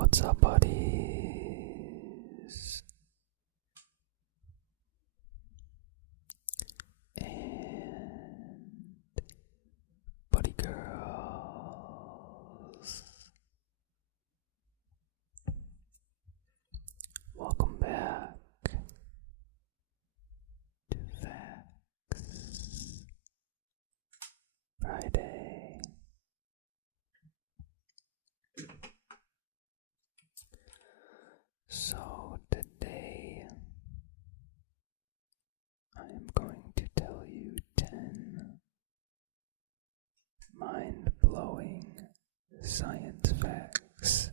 What's up, buddies? And buddy girls. Welcome back to Facts Friday. So today I am going to tell you 10 mind-blowing science facts.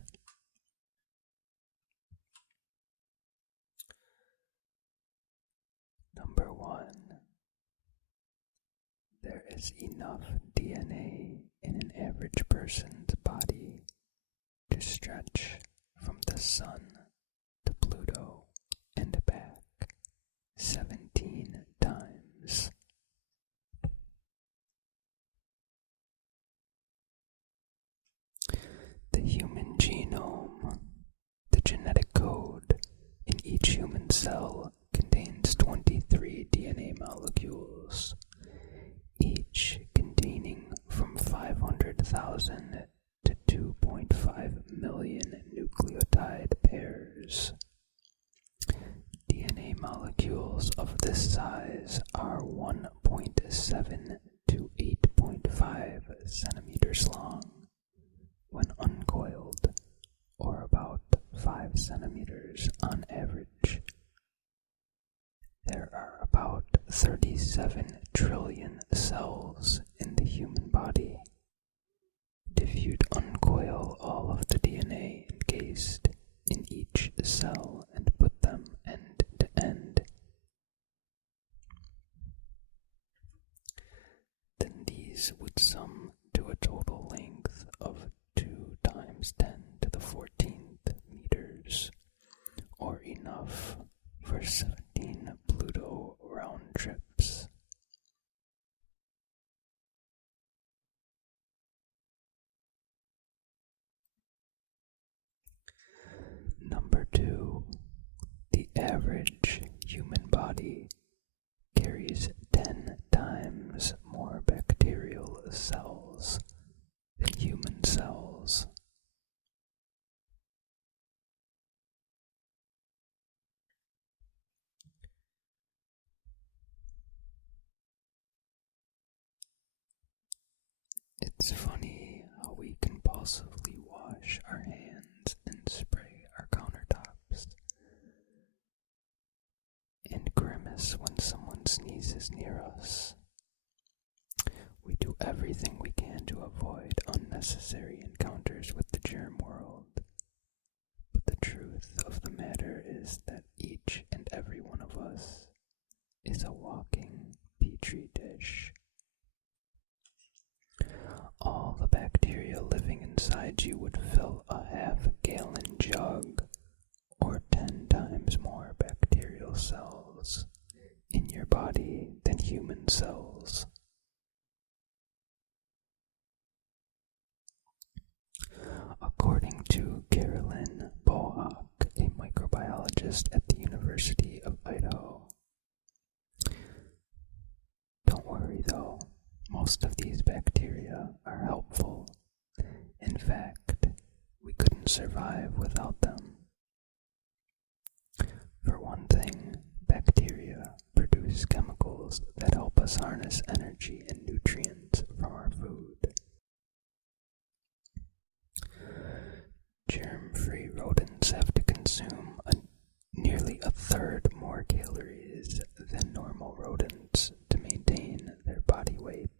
Number 1. There is enough DNA in an average person's body to stretch from the sun to Pluto and back 17 times. The human genome, the genetic code in each human cell, contains 23 DNA molecules, each containing from 500,000 to 2.5 million nucleotide pairs. DNA molecules of this size are 1.7 to 8.5 centimeters long when uncoiled, or about 5 centimeters on average. There are about 37 trillion cells in the human body. If you'd uncoil all of the DNA encased in each cell and put them end to end, then these would sum to a total length of 2 times 10 to the 14th meters, or enough for 17 Pluto round trips. Number 2. The average human body carries 10 times more bacterial cells than human cells. It's funny how we compulsively wash our hands and spray our countertops, and grimace when someone sneezes near us. We do everything we can to avoid unnecessary encounters with the germ world, but the truth of the matter is that each and every one of us is a walking petri dish. All the bacteria living inside you would fill a half-gallon jug, or 10 times more bacterial cells in your body than human cells. According to Carolyn Bohawk, a microbiologist at the University of Idaho. Don't worry though, most of these bacteria are helpful. In fact, we couldn't survive without them. For one thing, bacteria produce chemicals that help us harness energy and nutrients from our food. Germ-free rodents have to consume nearly a third more calories than normal rodents to maintain their body weight.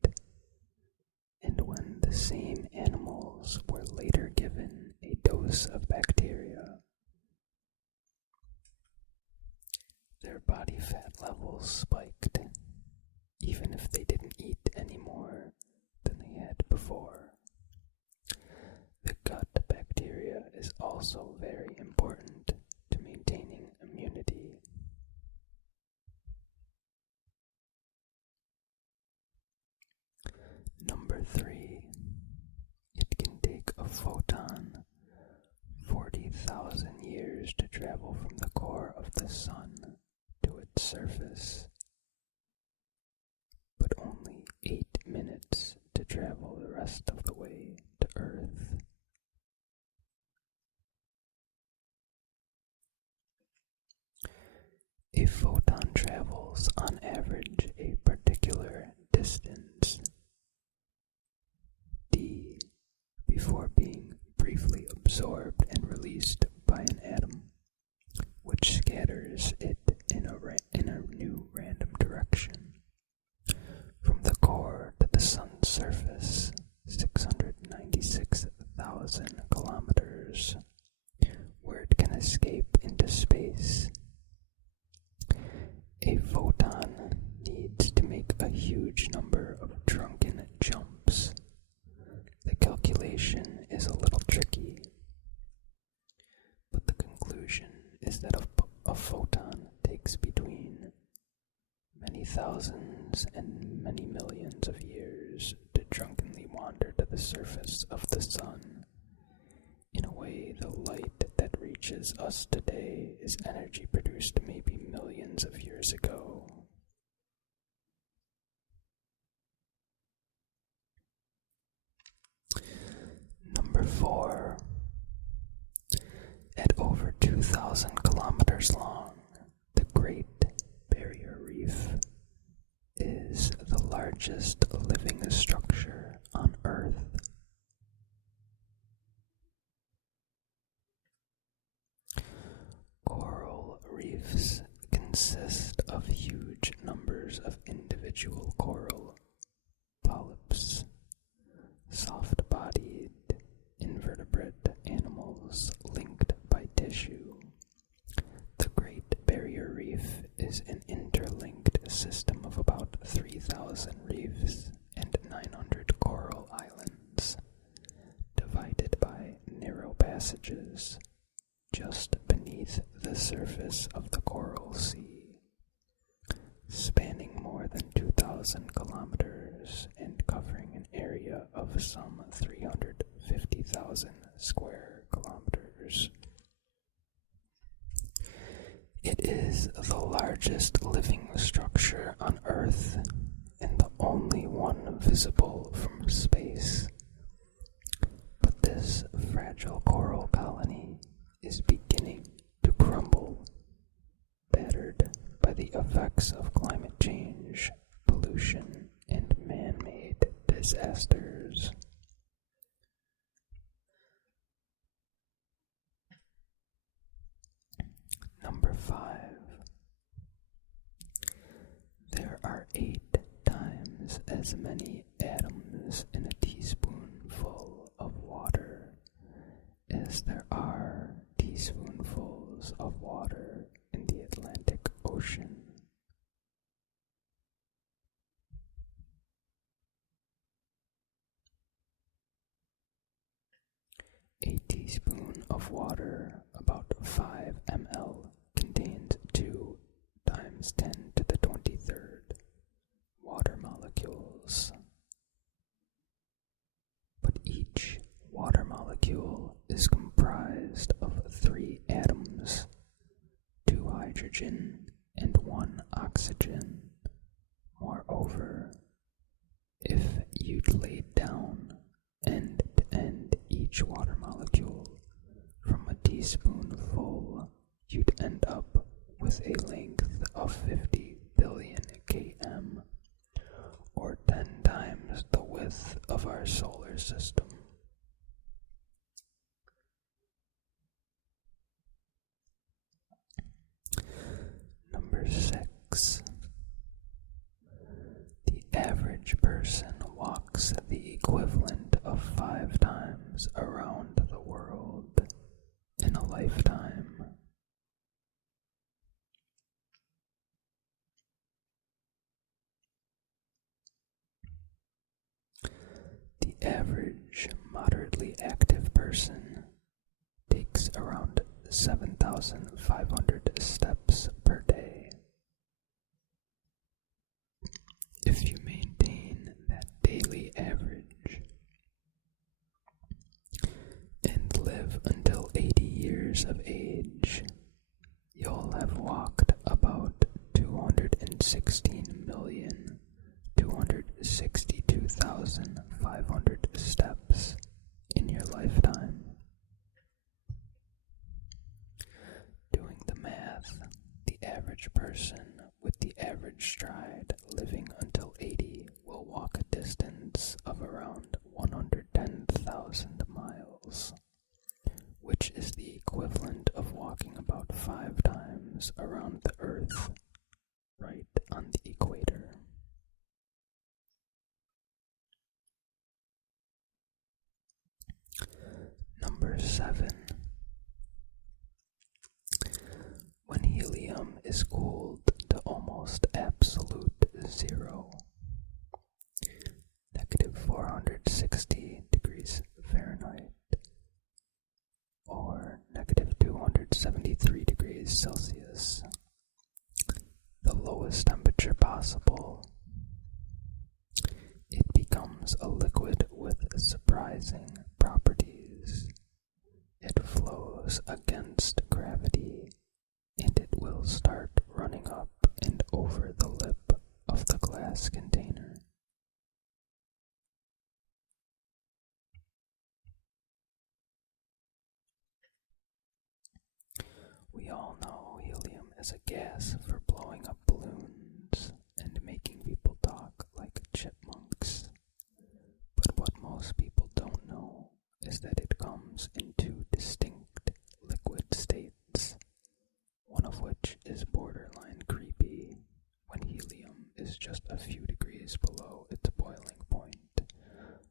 And when the same animals were later given a dose of bacteria, their body fat levels spiked, even if they didn't eat any more than they had before. The gut bacteria is also very important to maintaining immunity. Number 3. It can take a photon 40 30,000 years to travel from the core of the Sun to its surface, but only 8 minutes to travel the rest of the way to Earth. A photon travels on average a particular distance, d, before being briefly absorbed and released by an atom, which scatters it in a new random direction. From the core to the Sun's surface, 696,000 kilometers, where it can escape into space. A photon needs to make a huge number of drunken jumps. The calculation is a little tricky, but the conclusion is that a photon takes between many thousands and many millions of years to drunkenly wander to the surface of the Sun. In a way, the light that reaches us today is energy produced maybe millions of years ago. Number 4. At over 2,000 kilometers long, the Great Barrier Reef is the largest living structure on Earth. Coral reefs consist of huge numbers of individual coral polyps, soft-bodied invertebrate animals linked by tissue. The Great Barrier Reef is an interlinked system of about 3,000 reefs and 900 coral islands, divided by narrow passages just beneath the surface of the Coral Sea, spanning more than 2,000 kilometers and covering an area of some 350,000 square kilometers. It is the largest living structure on Earth and the only one visible from space. But this fragile coral colony is beginning to crumble, battered by the effects of climate change, pollution, and man-made disasters. Number 5. There are 8 times as many atoms in a teaspoonful of water as there are teaspoonfuls of water in the Atlantic Ocean. A teaspoon of water, about 5 ml, contains 2 times 10 to the 23rd water molecules. But each water molecule is comprised of 3 atoms, 2 hydrogen and 1 oxygen. Moreover, if you'd laid down end to end each water molecule from a teaspoonful, you'd end up with a length of 50 billion km, or 10 times the width of our solar system. Number 6. The average person walks the equivalent of 5 times around the world in a lifetime. The average moderately active person takes around 7,500 steps per day. If you maintain that daily average and live until 80 years years of age, you'll have walked about 216,262,500 steps in your lifetime. Doing the math, the average person with the average stride living until 80 will walk a distance of around 110,000 miles, which is the equivalent of walking about 5 times around the Earth, right on the equator. Number 7. When helium is cooled to almost absolute zero, -460 degrees Fahrenheit, or -273 degrees Celsius, the lowest temperature possible, it becomes a liquid with surprising properties. It flows against gravity, and it will start running up and over the lip of the glass container. We all know helium is a gas for blowing up balloons and making people talk like chipmunks. But what most people don't know is that it comes in 2 distinct liquid states, one of which is borderline creepy when helium is just a few degrees below its boiling point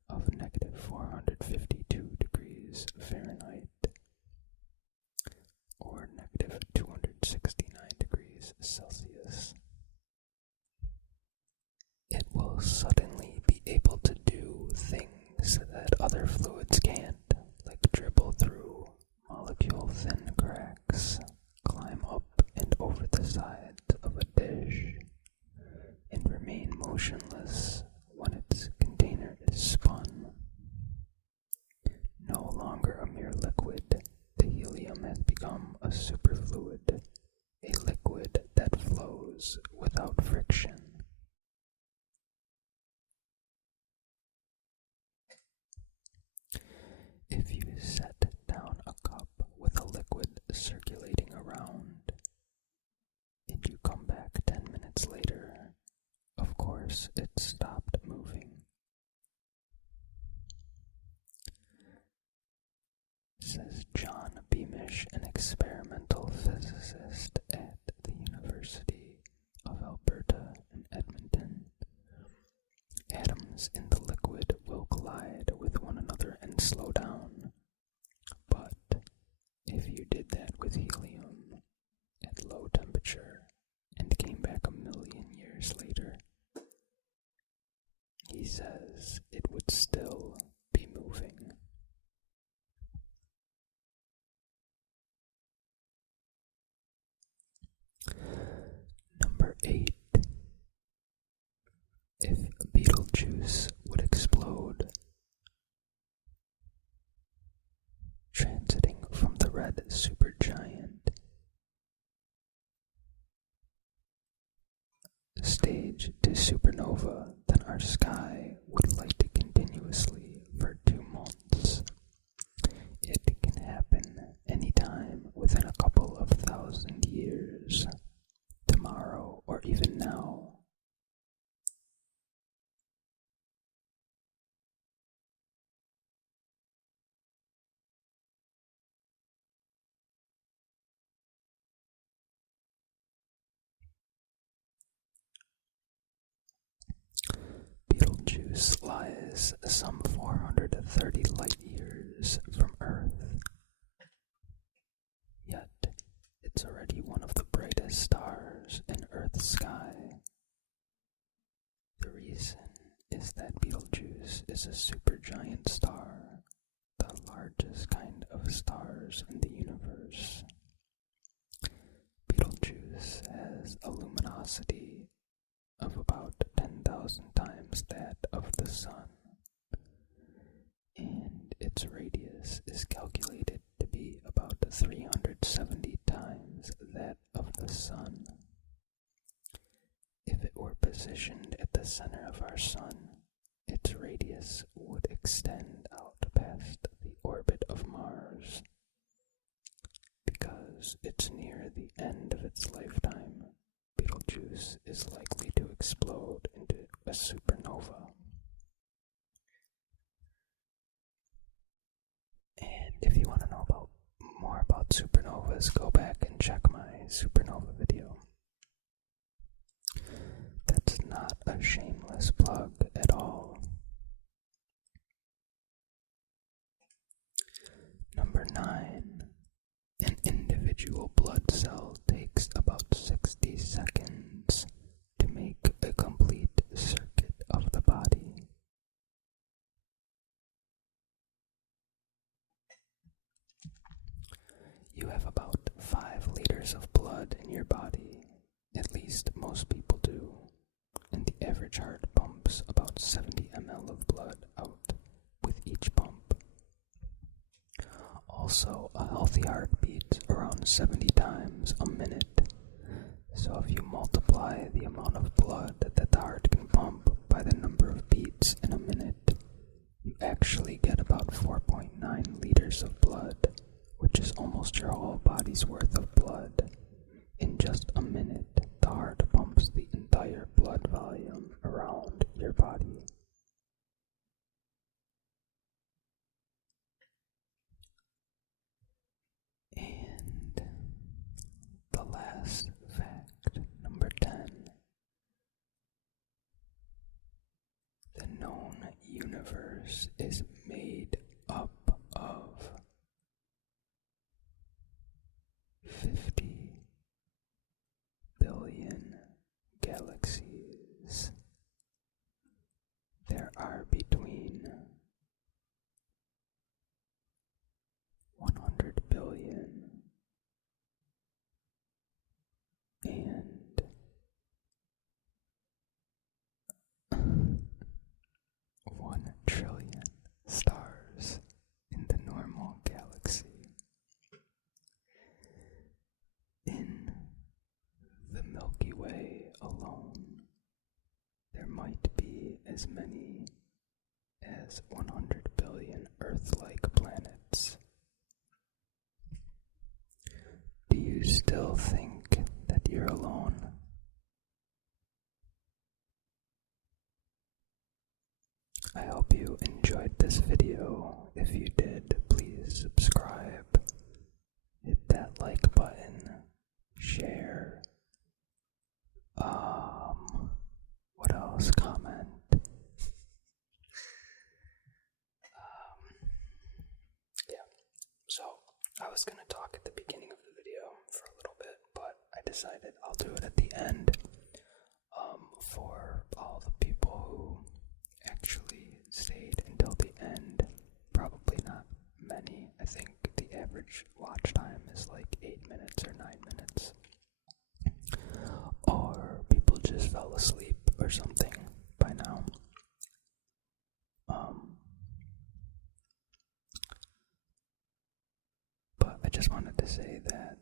of -452 degrees Fahrenheit, or -269 degrees Celsius. It will suddenly be able to do things that other fluids can't, like dribble through molecule-thin cracks, climb up and over the sides of a dish, and remain motionless when its container is spun. No longer a mere liquid, the helium has become a superfluid, a liquid that flows without friction. If you set down a cup with a liquid circulating around, and you come back 10 minutes later, of course it stopped moving. Says John Beamish, an experimental physicist at the University of Alberta in Edmonton. Atoms in the liquid will collide with one another and slow down. But if you did that with helium at low temperature and came back 1,000,000 years later, he says it would still be moving. Number 8. If Betelgeuse would explode, transiting from the red supergiant stage to supernova, then our sky would light continuously for 2 months. It can happen anytime within a couple of 1,000 years, tomorrow or even now. Betelgeuse lies some 430 light years from Earth. Yet, it's already one of the brightest stars in Earth's sky. The reason is that Betelgeuse is a supergiant star, the largest kind of stars in the universe. Betelgeuse has a luminosity of about 10,000 times that of the Sun, and its radius is calculated to be about 300 center of our sun, its radius would extend out past the orbit of Mars. Because it's near the end of its lifetime, Betelgeuse is likely to explode into a supernova. And if you want to know more about supernovas, go back and check my supernova video. That's not a shameless plug at all. Number 9. An individual blood cell takes about 60 seconds to make a complete circuit of the body. You have about 5 liters of blood in your body, at least most people do, and the average heart pumps about 70 ml of blood out with each pump. Also, a healthy heart beats around 70 times a minute, so if you multiply the amount of blood that the heart can pump by the number of beats in a minute, you actually get about 4.9 liters of blood, which is almost your whole body's worth of blood. In just a minute, the heart pumps the entire blood volume around your body. And the last fact, number 10. The known universe is made up of 50 billion galaxies. There are between 100 billion and 1 trillion stars in the normal galaxy. In the Milky Way alone, there might be as many as 100 billion Earth-like planets. Do you still think that you're alone? I hope you enjoyed this video. If you did, please subscribe, hit that like button, share, what else? Comment. Yeah, so I was going to talk at the beginning of the video for a little bit, but I decided I'll do it at the end, for all the people who actually stayed until the end. Probably not many. I think the average watch time is like 8 minutes or 9 minutes. Or people just fell asleep or something by now. But I just wanted to say that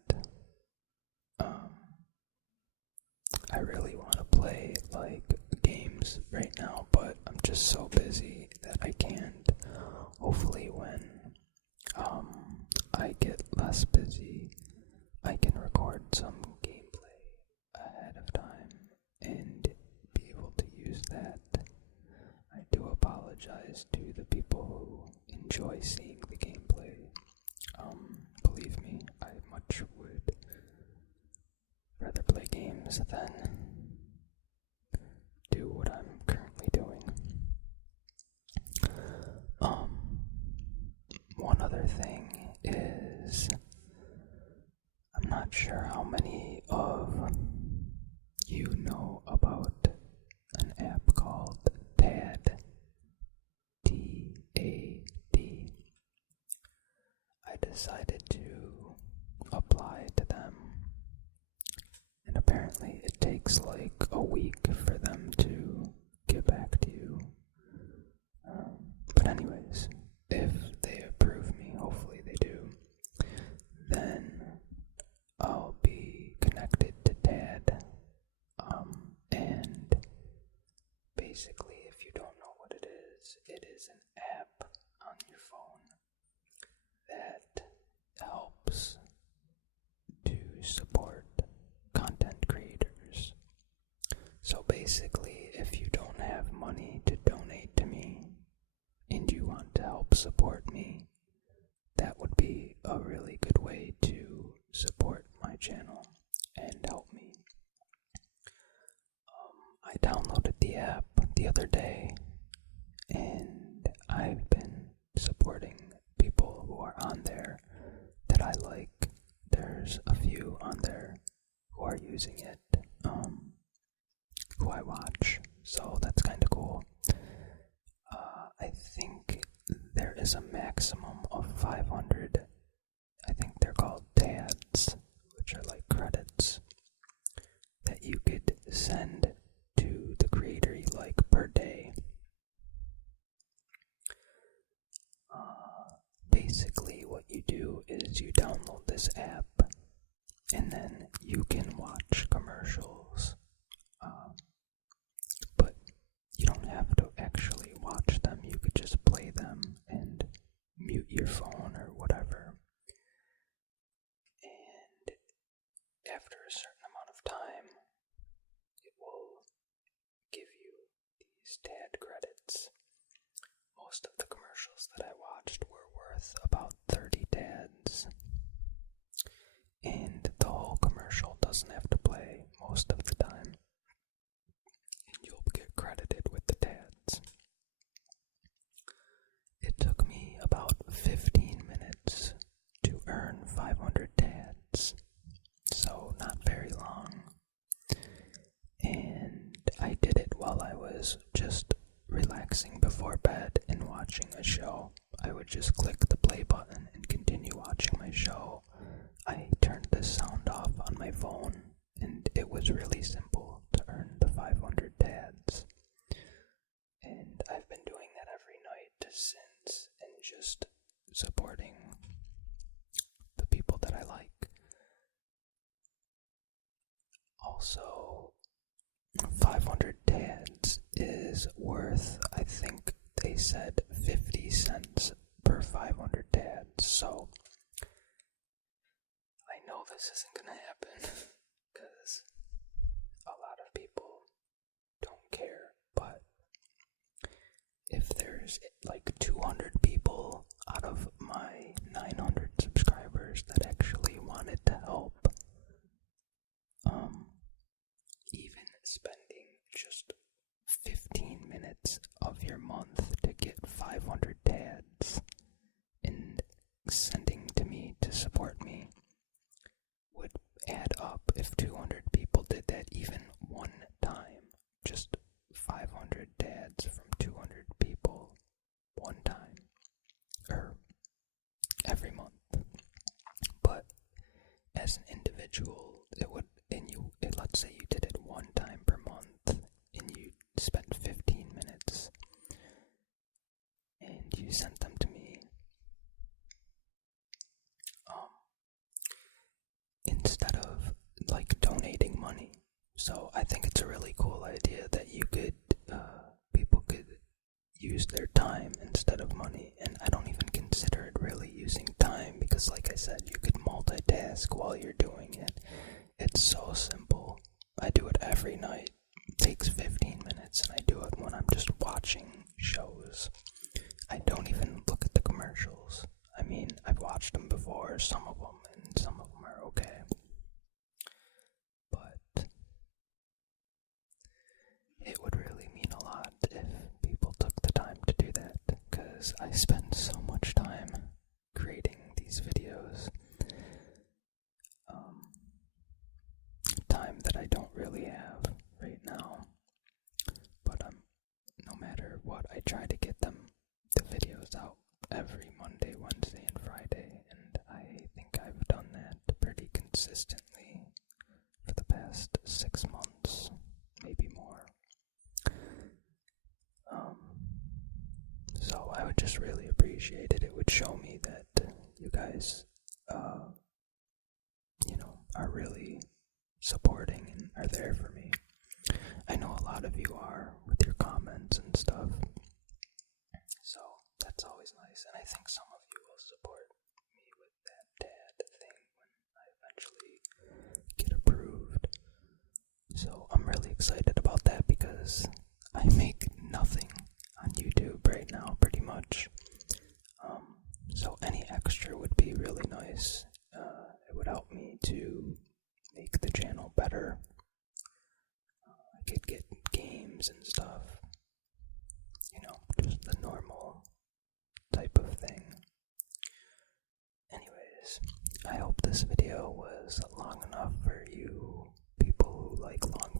I really want to play like games right now, but I'm just so busy that I can't. Hopefully when I get less busy, I can record some gameplay ahead of time and be able to use that. I do apologize to the people who enjoy seeing the gameplay. Believe me, I much would rather play games than do what I'm currently doing. One other thing is, I'm not sure how many of you know about an app called TAD. T-A-D. I decided to apply to them, and apparently it takes like a week for them to get back to you. But anyways, if they approve me, hopefully they do, then I'll be connected to Dad, and basically, if you don't have money to donate to me and you want to help support me, that would be a really good way to support my channel and help me. I downloaded the app the other day, and I've been supporting people who are on there that I like. There's a few on there who are using it, who I watch, so that's kind of cool. I think there is a maximum of 500, I think they're called TADs, which are like credits, that you could send to the creator you like per day. Basically what you do is you download this app, and then you can watch commercials, but you don't have to actually watch them. You could just play them and mute your phone or whatever. And after a certain amount of time, it will give you these TAD credits. Most of the commercials that I watched were worth about 30 TADs. And the whole commercial doesn't have to play most of the time, and you'll get credited with the TADs. It took me about 15 minutes to earn 500 TADs, so not very long. And I did it while I was just relaxing before bed and watching a show. I would just click the play button and continue watching my show. I turned the sound off on my phone, and it was really simple to earn the 500 TADs. And I've been doing that every night since, and just supporting the people that I like. Also, 500 TADs is worth, I think they said 50 cents per 500 TADs, so I know this isn't gonna happen, because a lot of people don't care, but if there's like 200 people out of my 900 subscribers that actually wanted to help, even spending just 15 minutes of your month to get 500 TADs and sending to me to support me would add up. If 200 people did that even one time, just 500 TADs from 200 people one time, or every month. But as an individual, it would, let's say you did it one time per month, and you spent 15 minutes, and you sent them to me, instead of like donating money. So I think it's a really cool idea that you could, people could use their time instead of money, and I don't even consider it really using time, because like I said, you could multitask while you're doing it. It's so simple. I do it every night. It takes 15 minutes, and I do it when I'm just watching shows. I don't even look at the commercials. I mean, I've watched them before, some of them, and some of them are okay. But it would really mean a lot if people took the time to do that, because I spend so much time creating these videos. Time that I don't really have right now. But no matter what, I try to get the videos out every Monday, Wednesday, and Friday, and I think I've done that pretty consistently for the past 6 months, maybe more. So I would just really appreciate it. It would show me that you guys, are really supporting and are there for me. I know a lot of you are with your comments and stuff, so that's always nice, and I think some of you will support me with that TAD thing when I eventually get approved. So I'm really excited about that, because because I make nothing on YouTube right now, pretty much. So any extra would be really nice. It would help me to make the channel better. I could get games and stuff. Just the normal type of thing. Anyways, I hope this video was long enough for you people who like long